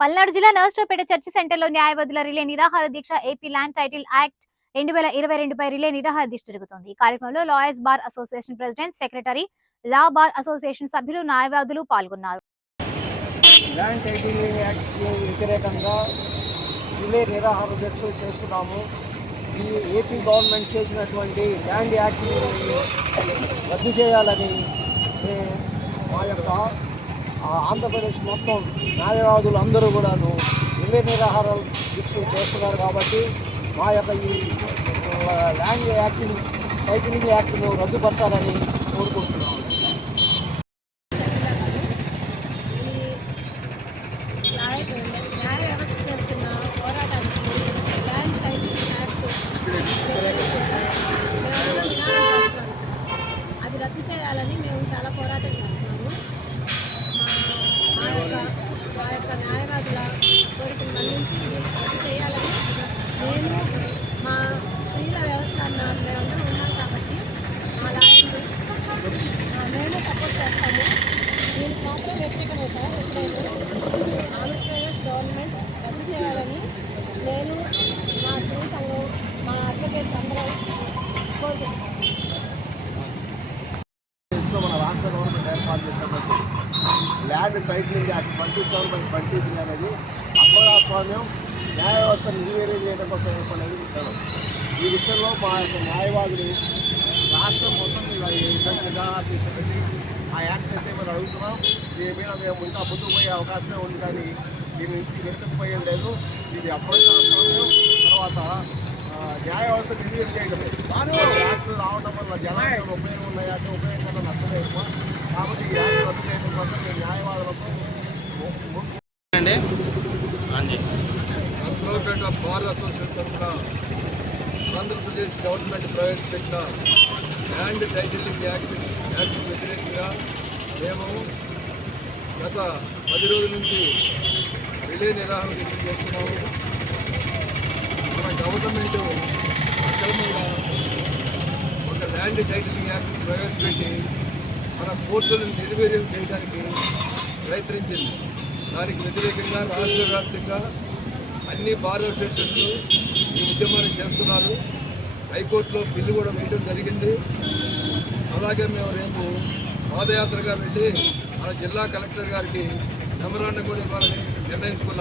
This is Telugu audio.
పల్నాడు జిల్లా నర్సరావుపేట చర్చి సెంటర్లో న్యాయవాదుల రిలే నిరాహార దీక్ష ఏపీ ల్యాండ్ టైటిల్ యాక్ట్ రెండు వేల ఇరవై రెండుపై రిలే నిరాహార దీక్ష జరుగుతోంది. ఈ కార్యక్రమంలో lawyers bar association president secretary law bar association సభ్యులు న్యాయవాదులు పాల్గొన్నారు. ల్యాండ్ టైటిలింగ్ వ్యతిరేకంగా రిలే నిరాహార దీక్షలు చేస్తున్నాము. ఈ ఏపీ గవర్నమెంట్ చేసినటువంటి ల్యాండ్ యాక్ట్ రద్దు చేయాలని మా యొక్క ఆంధ్రప్రదేశ్ మొత్తం న్యాయవాదులు అందరూ కూడాను ఇళ్ళ నిరాహార దీక్షలు చేస్తున్నారు కాబట్టి మా యొక్క ఈ ల్యాండ్ యాక్ట్ని టైటిలింగ్ యాక్ట్ను రద్దుపరచాలని కోరుకుంటున్నాం అది రద్దు చేయాలని మేము చాలా పోరాటం చేస్తున్నాము. మా యొక్క న్యాయవాదుల కోరికను మన్నించి రద్దు చేయాలని నేను మా స్త్రీల వ్యవస్థ మేమందరం ఉన్నాం కాబట్టి మా లాయర్లు మేము సపోర్ట్ చేస్తాము. దీనికి మాత్రం వ్యక్తిగత సార్ ఎప్పుడైనా ఆంధ్రప్రదేశ్ గవర్నమెంట్ రద్దు చేయాలని నేను మా స్త్రీ సంఘం మా అడ్వకేట్స్ అందరం కోరుకుంటున్నాను దేశంలో మన రాష్ట్ర గవర్నమెంట్ ఏర్పాటు చేసినటువంటి land titling act twenty seven by twenty three అనేది అప్రజాస్వామ్యం న్యాయ వ్యవస్థను నిర్వీర్యం చేయడం కోసం ఏర్పడేది విషయం ఈ విషయంలో మా యొక్క న్యాయవాదులు రాష్ట్రం మొత్తం ఈ విధంగా ఆ యాక్ట్ అయితే మనం అడుగుతున్నాం. దీని మీద మేము ఇంకా ముందుకు పోయే అవకాశమే ఉంది కానీ దీని నుంచి వెనుకపోయేది లేదు. ఇది అప్రజాస్వామ్యం. తర్వాత న్యాయ వ్యవస్థ నిర్వీర్యం చేయడం యాక్ట్లు రావడం వల్ల జనాలకు ఉపయోగం ఉన్నాయా అంటే నష్టం కన్నా ఎక్కువ కాబట్టి ఈ యాక్ట్ రద్దు చేయడం కోసం మేము న్యాయవాదులతో ము- ము- అండి అండి నర్సరావుపేట బార్ అసోసియేషన్ తరఫున ఆంధ్రప్రదేశ్ గవర్నమెంట్ ప్రవేశపెట్టిన ల్యాండ్ టైటిలింగ్ యాక్ట్ యాక్ట్ వ్యతిరేకంగా మేము గత పది రోజుల నుంచి రిలే నిర్వహణ దీక్ష చేస్తున్నాము మన గవర్నమెంట్ అక్రమంగా ఒక ల్యాండ్ టైటిలింగ్ యాక్ట్ ప్రవేశపెట్టి మన కోర్టులను నిర్వీర్యం చేయడానికి ప్రయత్నించింది. దానికి వ్యతిరేకంగా రాష్ట్ర వ్యాప్తంగా అన్ని బార్ అసోసియేషన్లు ఈ ఉద్యమాన్ని చేస్తున్నారు. హైకోర్టులో బిల్లు కూడా వేయడం జరిగింది. అలాగే మేము రేపు పాదయాత్రగా వెళ్ళి మన జిల్లా కలెక్టర్ గారికి మెమరాండం కూడా ఇవ్వాలని నిర్ణయించుకున్నాం.